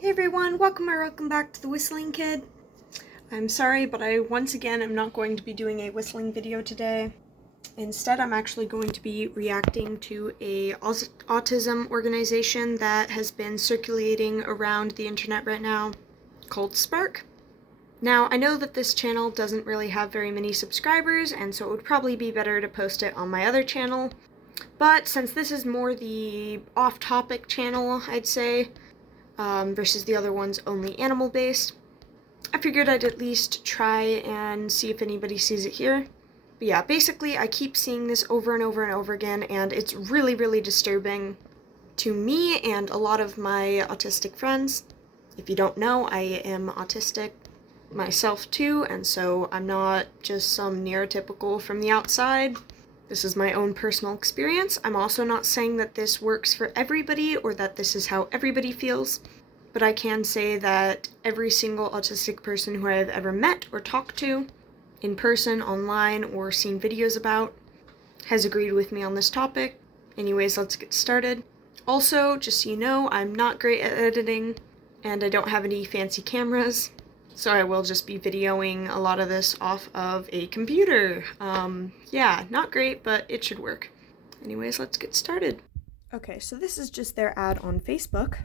Hey everyone, welcome back to the Whistling Kid. I'm sorry, but I once again am not going to be doing a whistling video today. Instead, I'm actually going to be reacting to a autism organization that has been circulating around the internet right now called Spark. Now, I know that this channel doesn't really have very many subscribers, and so it would probably be better to post it on my other channel. But since this is more the off-topic channel, I'd say, versus the other one's only animal-based, I figured I'd at least try and see if anybody sees it here. But yeah, basically I keep seeing this over and over and over again, and it's really, really disturbing to me and a lot of my autistic friends. If you don't know, I am autistic myself too, and so I'm not just some neurotypical from the outside. This is my own personal experience. I'm also not saying that this works for everybody or that this is how everybody feels, but I can say that every single autistic person who I've ever met or talked to, in person, online, or seen videos about, has agreed with me on this topic. Anyways, let's get started. Also, just so you know, I'm not great at editing, and I don't have any fancy cameras, so I will just be videoing a lot of this off of a computer. Yeah, not great, but it should work. Anyways, let's get started. Okay, so this is just their ad on Facebook.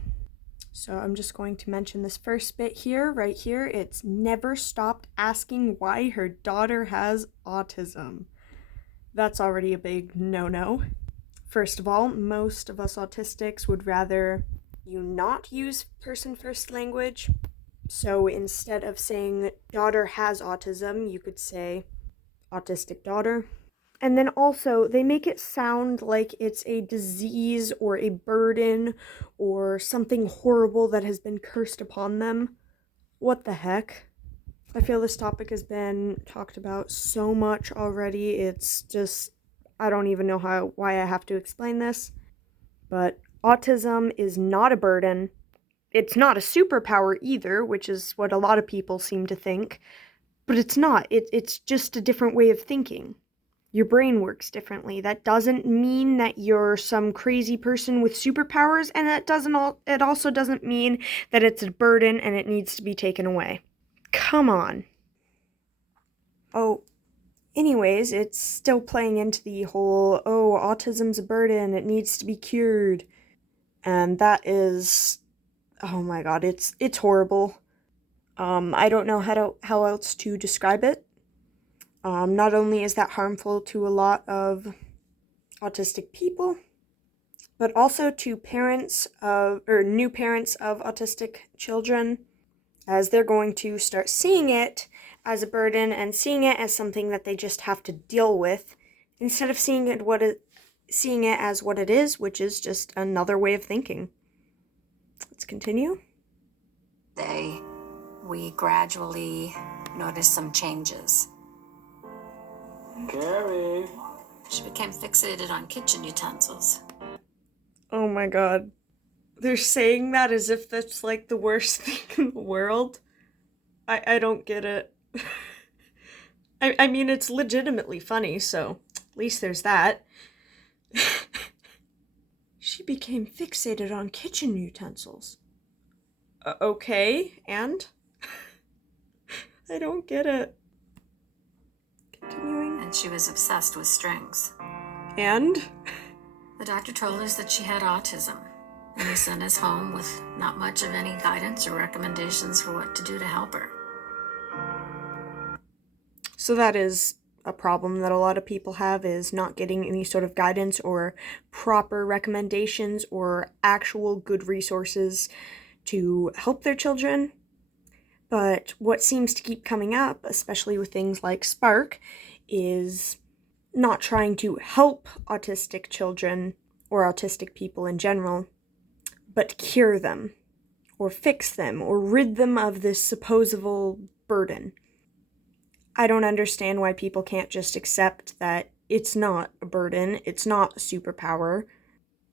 So I'm just going to mention this first bit here, right here. It's never stopped asking why her daughter has autism. That's already a big no-no. First of all, most of us autistics would rather you not use person-first language. So instead of saying daughter has autism, you could say autistic daughter. And then also, they make it sound like it's a disease or a burden or something horrible that has been cursed upon them. What the heck? I feel this topic has been talked about so much already. It's just, I don't even know why I have to explain this. But autism is not a burden. It's not a superpower either, which is what a lot of people seem to think. But it's not. It's just a different way of thinking. Your brain works differently. That doesn't mean that you're some crazy person with superpowers, and it also doesn't mean that it's a burden and it needs to be taken away. Come on. Oh, anyways, it's still playing into the whole, oh, autism's a burden, it needs to be cured. And that is, oh my god, it's horrible. I don't know how else to describe it. Not only is that harmful to a lot of autistic people, but also to new parents of autistic children, as they're going to start seeing it as a burden and seeing it as something that they just have to deal with, instead of seeing it as what it is, which is just another way of thinking. Let's continue. We gradually noticed some changes. Carrie. She became fixated on kitchen utensils. Oh my god. They're saying that as if that's like the worst thing in the world. I don't get it. I mean, it's legitimately funny, so at least there's that. She became fixated on kitchen utensils. Okay, and? I don't get it. Continuing. And she was obsessed with strings. And? The doctor told us that she had autism, and he sent us home with not much of any guidance or recommendations for what to do to help her. So that is a problem that a lot of people have, is not getting any sort of guidance or proper recommendations or actual good resources to help their children. But what seems to keep coming up, especially with things like Spark, is not trying to help autistic children or autistic people in general, but cure them, or fix them, or rid them of this supposable burden. I don't understand why people can't just accept that it's not a burden, it's not a superpower,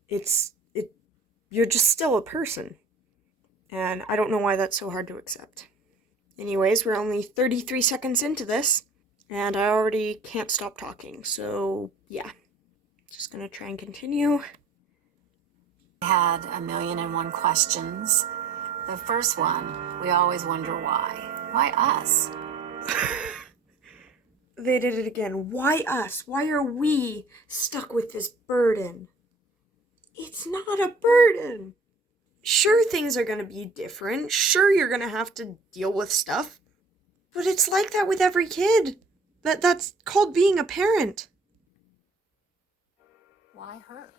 you're just still a person. And I don't know why that's so hard to accept. Anyways, we're only 33 seconds into this, and I already can't stop talking, so yeah. Just gonna try and continue. I had 1,000,001 questions, The first one, we always wonder why. Why us? They did it again. Why us? Why are we stuck with this burden? It's not a burden. Sure, things are going to be different. Sure, you're going to have to deal with stuff. But it's like that with every kid. That's called being a parent. Why her?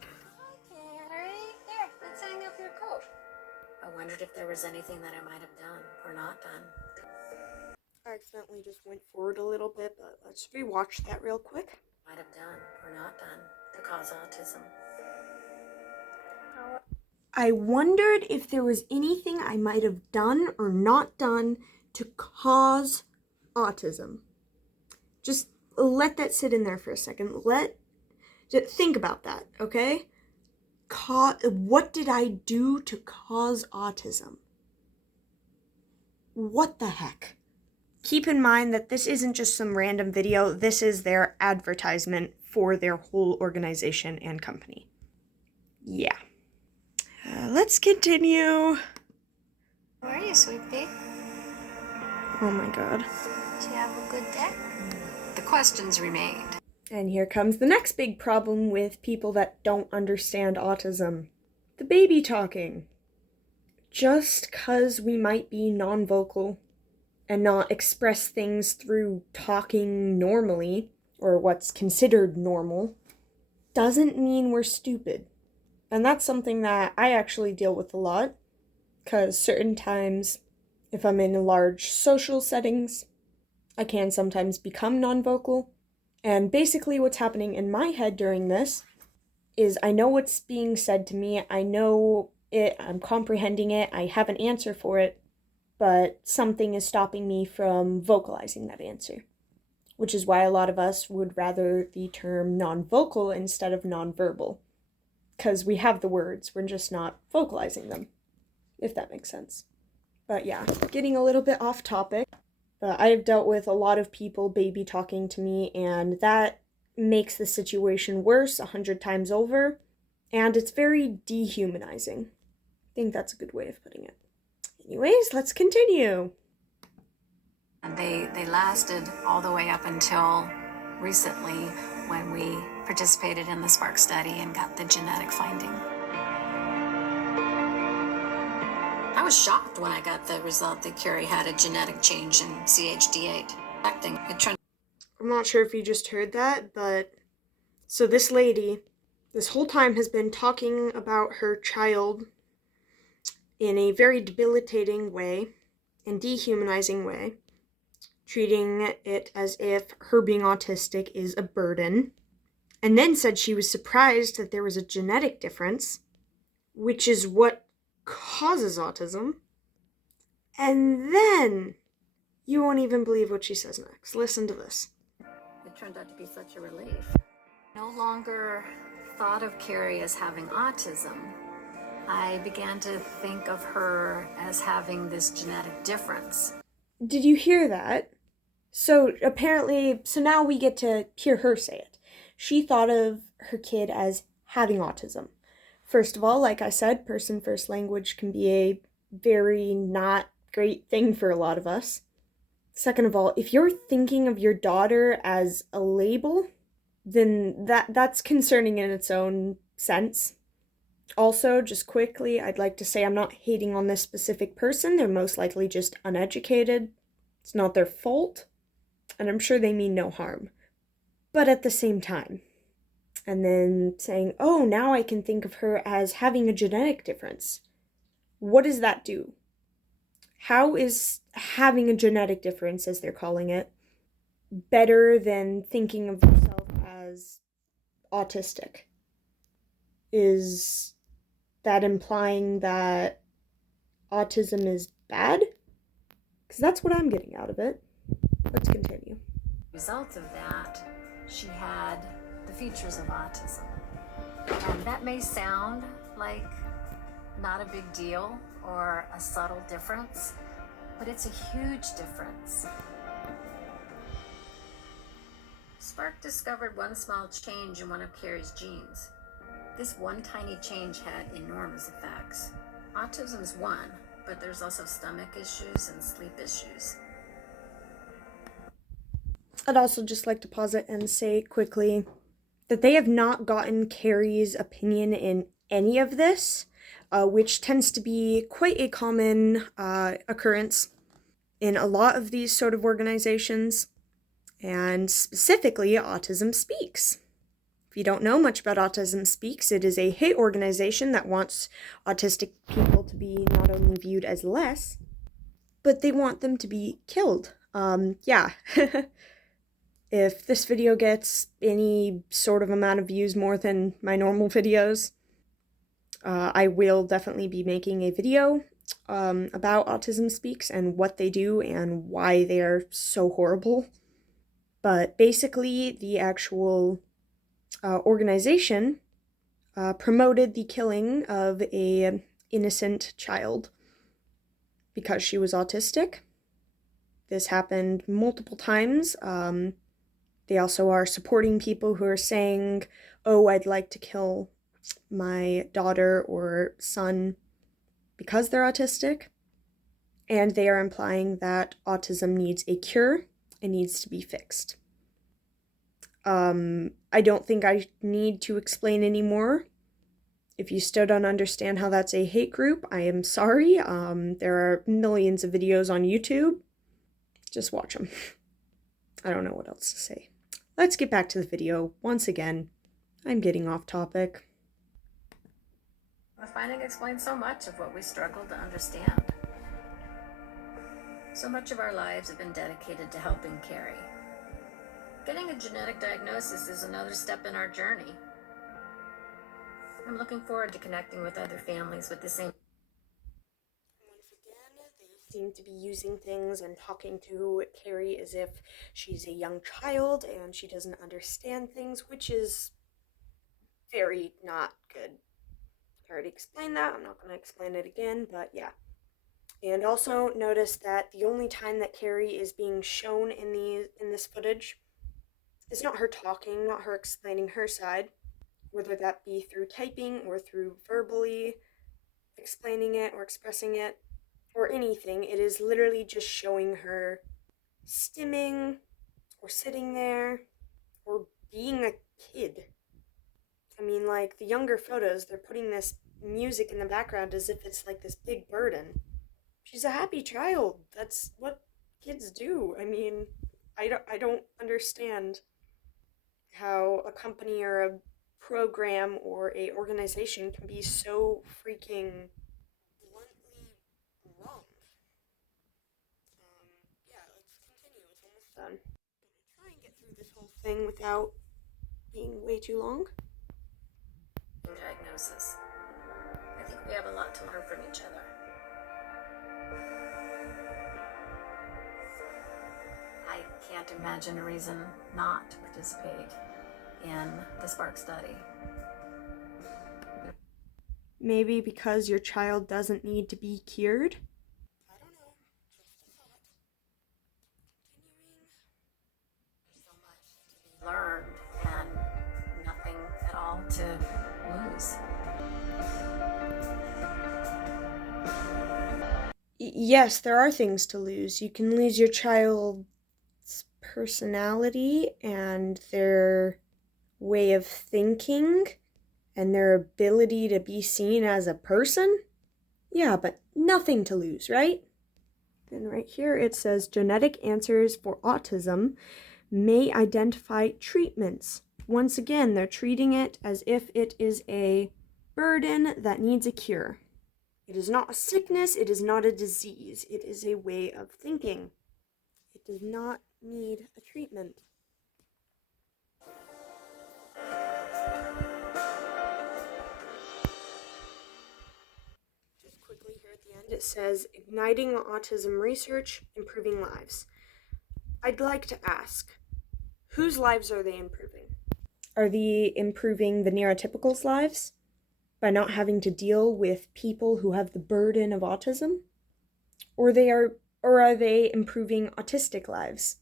Hi, Carrie. Here, let's hang up your coat. I wondered if there was anything that I might have done or not done. I accidentally just went forward a little bit, but let's rewatch that real quick. Might have done or not done to cause autism. I wondered if there was anything I might have done or not done to cause autism. Just let that sit in there for a second. Just think about that, okay? What did I do to cause autism? What the heck? Keep in mind that this isn't just some random video. This is their advertisement for their whole organization and company. Yeah. Let's continue. How are you, sweet pea? Oh my god. Did you have a good day? The questions remained. And here comes the next big problem with people that don't understand autism. The baby talking. Just 'cause we might be non-vocal and not express things through talking normally, or what's considered normal, doesn't mean we're stupid. And that's something that I actually deal with a lot, because certain times, if I'm in large social settings, I can sometimes become non-vocal. And basically what's happening in my head during this is I know what's being said to me, I know it, I'm comprehending it, I have an answer for it, but something is stopping me from vocalizing that answer. Which is why a lot of us would rather the term non-vocal instead of non-verbal. Because we have the words, we're just not vocalizing them, if that makes sense. But yeah, getting a little bit off topic. But I have dealt with a lot of people baby talking to me, and that makes the situation worse 100 times over, and it's very dehumanizing. I think that's a good way of putting it. Anyways, let's continue. And they lasted all the way up until recently when we participated in the Spark study and got the genetic finding. I was shocked when I got the result that Carrie had a genetic change in CHD8. I'm not sure if you just heard that, but so this lady, this whole time has been talking about her child in a very debilitating way and dehumanizing way, treating it as if her being autistic is a burden, and then said she was surprised that there was a genetic difference, which is what causes autism. And then you won't even believe what she says next. Listen to this. It turned out to be such a relief. No longer thought of Carrie as having autism. I began to think of her as having this genetic difference. Did you hear that? So now we get to hear her say it. She thought of her kid as having autism. First of all, like I said, person first language can be a very not great thing for a lot of us. Second of all, if you're thinking of your daughter as a label, then that's concerning in its own sense. Also, just quickly, I'd like to say I'm not hating on this specific person. They're most likely just uneducated. It's not their fault, and I'm sure they mean no harm. But at the same time, and then saying, oh, now I can think of her as having a genetic difference. What does that do? How is having a genetic difference, as they're calling it, better than thinking of yourself as autistic? Is that implying that autism is bad? Because that's what I'm getting out of it. Let's continue. Result of that, she had the features of autism. And that may sound like not a big deal or a subtle difference, but it's a huge difference. Spark discovered one small change in one of Carrie's genes. This one tiny change had enormous effects. Autism's one, but there's also stomach issues and sleep issues. I'd also just like to pause it and say quickly that they have not gotten Carrie's opinion in any of this, which tends to be quite a common occurrence in a lot of these sort of organizations, and specifically Autism Speaks. If you don't know much about Autism Speaks, it is a hate organization that wants autistic people to be not only viewed as less, but they want them to be killed. Yeah. If this video gets any sort of amount of views more than my normal videos, I will definitely be making a video about Autism Speaks and what they do and why they are so horrible. But basically, the actual organization promoted the killing of a innocent child because she was autistic. This happened multiple times. They also are supporting people who are saying, oh, I'd like to kill my daughter or son because they're autistic. And they are implying that autism needs a cure and needs to be fixed. I don't think I need to explain anymore. If you still don't understand how that's a hate group, I am sorry. There are millions of videos on YouTube. Just watch them. I don't know what else to say. Let's get back to the video. Once again, I'm getting off topic. The finding explains so much of what we struggle to understand. So much of our lives have been dedicated to helping Carrie. Getting a genetic diagnosis is another step in our journey. I'm looking forward to connecting with other families with the same. Once again, they seem to be using things and talking to Carrie as if she's a young child and she doesn't understand things, which is very not good. I already explained that. I'm not going to explain it again, but yeah. And also notice that the only time that Carrie is being shown in this footage is not her talking, not her explaining her side, whether that be through typing or through verbally explaining it or expressing it or anything. It is literally just showing her stimming or sitting there or being a kid. I mean, like, the younger photos, they're putting this music in the background as if it's like this big burden. She's a happy child. That's what kids do. I mean, I don't understand how a company or a program or a organization can be so freaking bluntly wrong. Yeah, let's continue. It's almost done. I'm gonna try and get through this whole thing without being way too long. Diagnosis. I think we have a lot to learn from each other. I can't imagine a reason not to participate in the Spark study. Maybe because your child doesn't need to be cured? I don't know. Just a thought. Continuing. So much to be learned and nothing at all to lose. Yes, there are things to lose. You can lose your child's personality and their way of thinking and their ability to be seen as a person. Yeah, but nothing to lose, right? Then right here it says genetic answers for autism may identify treatments. Once again, they're treating it as if it is a burden that needs a cure. It is not a sickness, it is not a disease, it is a way of thinking. It does not need a treatment. Just quickly here at the end, it says, igniting autism research, improving lives. I'd like to ask, whose lives are they improving? Are they improving the neurotypicals' lives by not having to deal with people who have the burden of autism? Or are they improving autistic lives?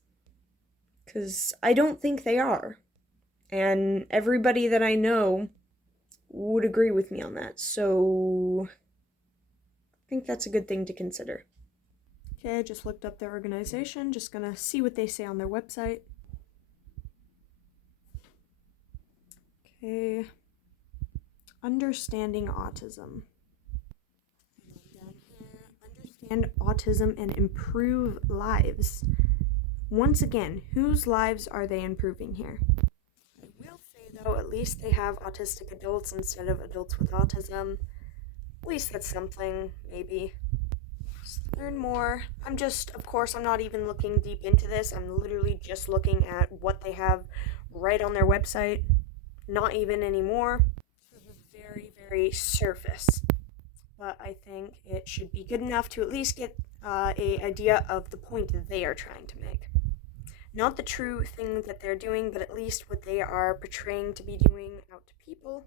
Because I don't think they are. And everybody that I know would agree with me on that. So think that's a good thing to consider. Okay, I just looked up their organization, just gonna see what they say on their website. Okay, understanding autism. Down here, understand autism and improve lives. Once again, whose lives are they improving here? I will say though, at least they have autistic adults instead of adults with autism. At least that's something, maybe. Just learn more. Of course, I'm not even looking deep into this. I'm literally just looking at what they have right on their website. Not even anymore. Sort of a very, very surface. But I think it should be good enough to at least get a idea of the point that they are trying to make. Not the true thing that they're doing, but at least what they are portraying to be doing out to people.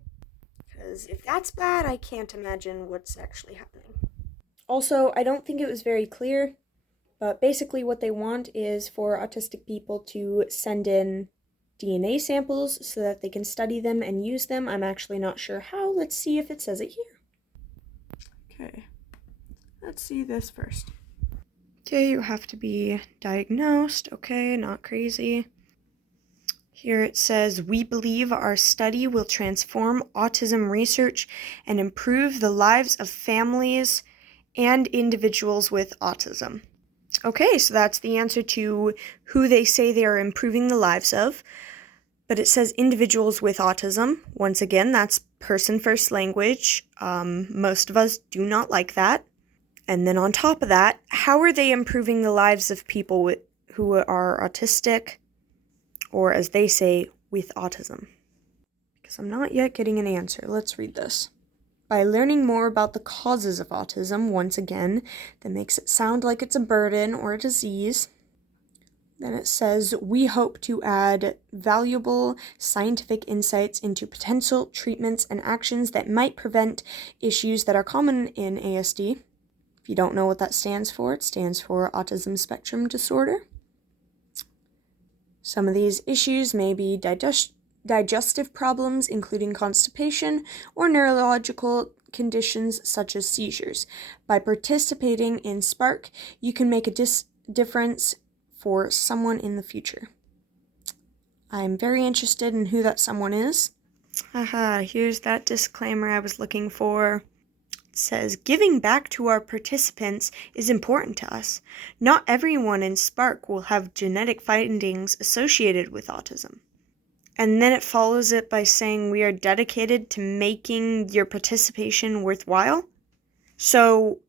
Because if that's bad, I can't imagine what's actually happening. Also, I don't think it was very clear, but basically what they want is for autistic people to send in DNA samples so that they can study them and use them. I'm actually not sure how. Let's see if it says it here. Okay, let's see this first. Okay, you have to be diagnosed. Okay, not crazy. Here it says, we believe our study will transform autism research and improve the lives of families and individuals with autism. Okay, so that's the answer to who they say they are improving the lives of. But it says individuals with autism. Once again, that's person first language. Most of us do not like that. And then on top of that, how are they improving the lives of people who are autistic, or as they say, with autism? Because I'm not yet getting an answer. Let's read this. By learning more about the causes of autism, once again, that makes it sound like it's a burden or a disease. Then it says, we hope to add valuable scientific insights into potential treatments and actions that might prevent issues that are common in ASD. If you don't know what that stands for, it stands for autism spectrum disorder. Some of these issues may be digestive problems, including constipation, or neurological conditions such as seizures. By participating in Spark, you can make a difference for someone in the future. I'm very interested in who that someone is. Haha, here's that disclaimer I was looking for. It says, giving back to our participants is important to us. Not everyone in Spark will have genetic findings associated with autism. And then it follows it by saying we are dedicated to making your participation worthwhile. So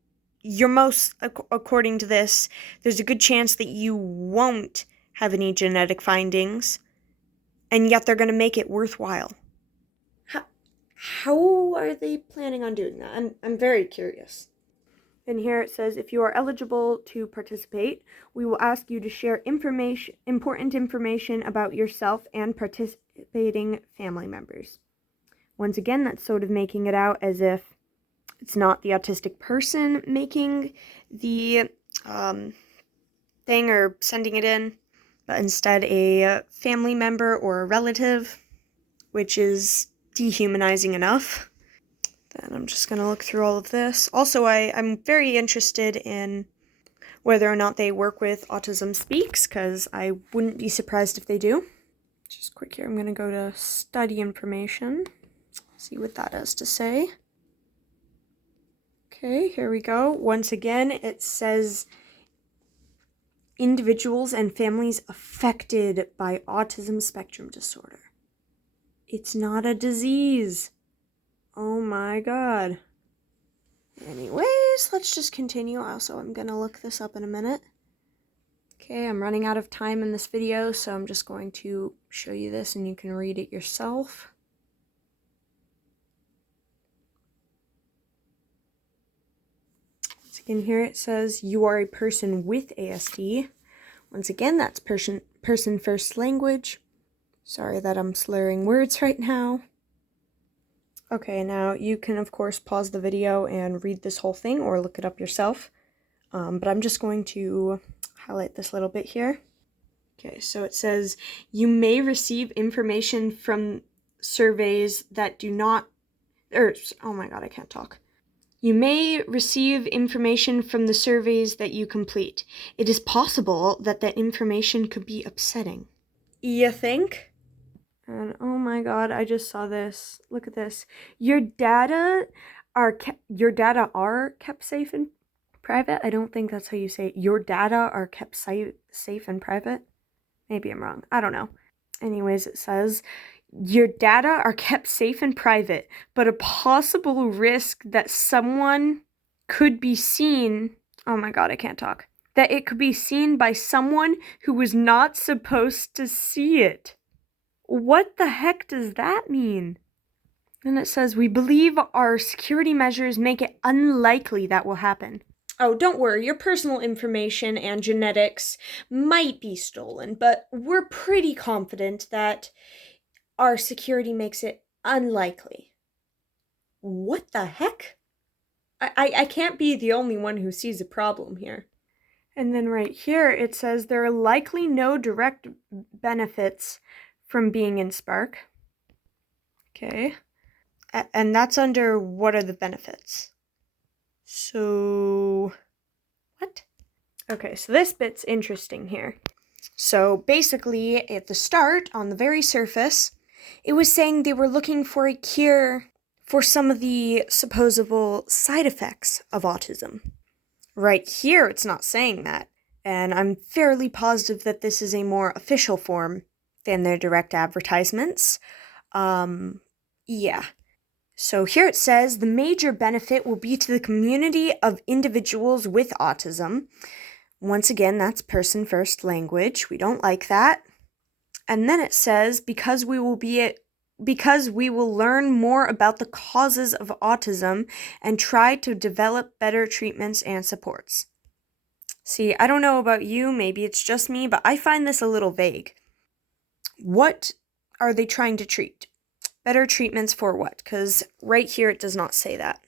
according to this, there's a good chance that you won't have any genetic findings, and yet they're going to make it worthwhile. How are they planning on doing that? I'm very curious. And here it says, if you are eligible to participate, we will ask you to share important information about yourself and participating family members. Once again, that's sort of making it out as if it's not the autistic person making the thing or sending it in, but instead a family member or a relative, which is dehumanizing enough. Then I'm just going to look through all of this. Also, I'm very interested in whether or not they work with Autism Speaks, because I wouldn't be surprised if they do. Just quick here, I'm going to go to study information, see what that has to say. Okay, here we go. Once again, it says individuals and families affected by autism spectrum disorder. It's not a disease. Oh my god. Anyways, let's just continue. Also, I'm gonna look this up in a minute. Okay, I'm running out of time in this video, so I'm just going to show you this and you can read it yourself. Once again, here it says, you are a person with ASD. Once again, that's person first language. Sorry that I'm slurring words right now. Okay, now you can of course pause the video and read this whole thing or look it up yourself. But I'm just going to highlight this little bit here. Okay, so it says, you may receive information from surveys that do not, oh my god, I can't talk. You may receive information from the surveys that you complete. It is possible that that information could be upsetting. You think? And oh my god, I just saw this. Look at this. Your data are kept safe and private. I don't think that's how you say it. Your data are kept safe and private. Maybe I'm wrong. I don't know. Anyways, it says your data are kept safe and private, but a possible risk that someone could be seen. Oh my god, I can't talk. That it could be seen by someone who was not supposed to see it. What the heck does that mean? Then it says, we believe our security measures make it unlikely that will happen. Oh, don't worry, your personal information and genetics might be stolen, but we're pretty confident that our security makes it unlikely. What the heck? I can't be the only one who sees a problem here. And then right here it says there are likely no direct benefits from being in Spark. Okay. And that's under what are the benefits? So, what? Okay, so this bit's interesting here. So basically, at the start, on the very surface, it was saying they were looking for a cure for some of the supposable side effects of autism. Right here, it's not saying that, and I'm fairly positive that this is a more official form than their direct advertisements. Yeah. So here it says, the major benefit will be to the community of individuals with autism. Once again, that's person first language. We don't like that. And then it says, because we will learn more about the causes of autism and try to develop better treatments and supports. See, I don't know about you, maybe it's just me, but I find this a little vague. What are they trying to treat? Better treatments for what? Because right here it does not say that.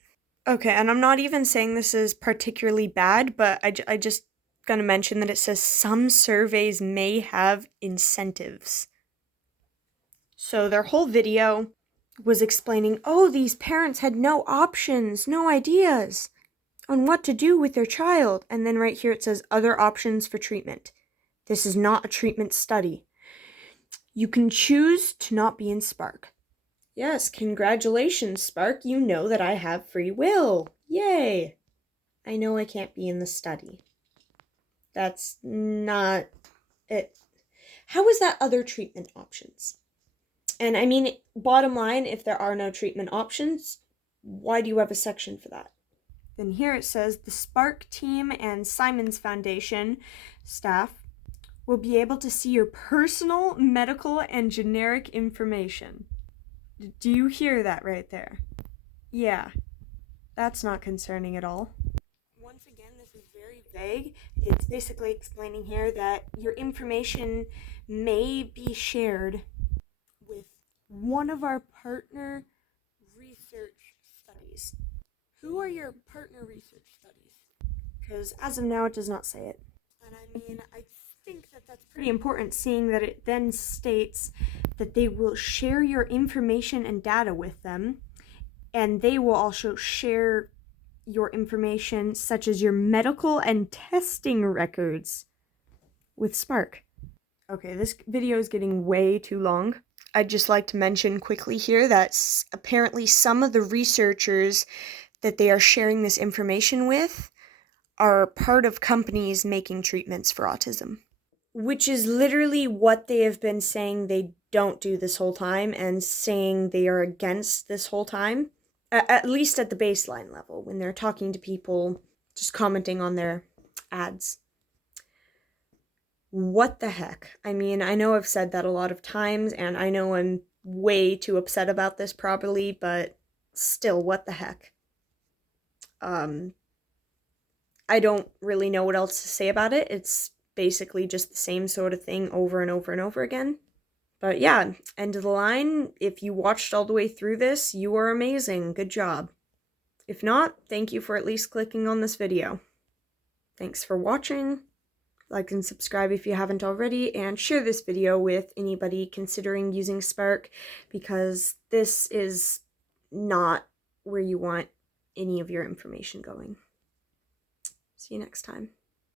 Okay, and I'm not even saying this is particularly bad, but I just gonna mention that it says some surveys may have incentives. So their whole video was explaining, oh, these parents had no options, no ideas on what to do with their child. And then right here it says other options for treatment. This is not a treatment study. You can choose to not be in Spark. Yes, congratulations, Spark. You know that I have free will. Yay! I know I can't be in the study. That's not it. How is that other treatment options? And I mean, bottom line, if there are no treatment options, why do you have a section for that? Then here it says, the Spark team and Simon's Foundation staff will be able to see your personal, medical, and generic information. Do you hear that right there? Yeah, that's not concerning at all. Once again, this is very vague. It's basically explaining here that your information may be shared with one of our partner research studies. Who are your partner research studies? Because as of now, it does not say it. And I mean, I think that that's pretty important, seeing that it then states that they will share your information and data with them, and they will also share your information, such as your medical and testing records, with Spark. Okay, this video is getting way too long. I'd just like to mention quickly here that apparently some of the researchers that they are sharing this information with are part of companies making treatments for autism, which is literally what they have been saying they don't do this whole time and saying they are against this whole time, at least at the baseline level, when they're talking to people, just commenting on their ads. What the heck? I mean, I know I've said that a lot of times, and I know I'm way too upset about this probably, but still, what the heck? I don't really know what else to say about it. It's basically just the same sort of thing over and over and over again. But yeah, end of the line. If you watched all the way through this, you are amazing. Good job. If not, thank you for at least clicking on this video. Thanks for watching. Like and subscribe if you haven't already, and share this video with anybody considering using Spark, because this is not where you want any of your information going. See you next time.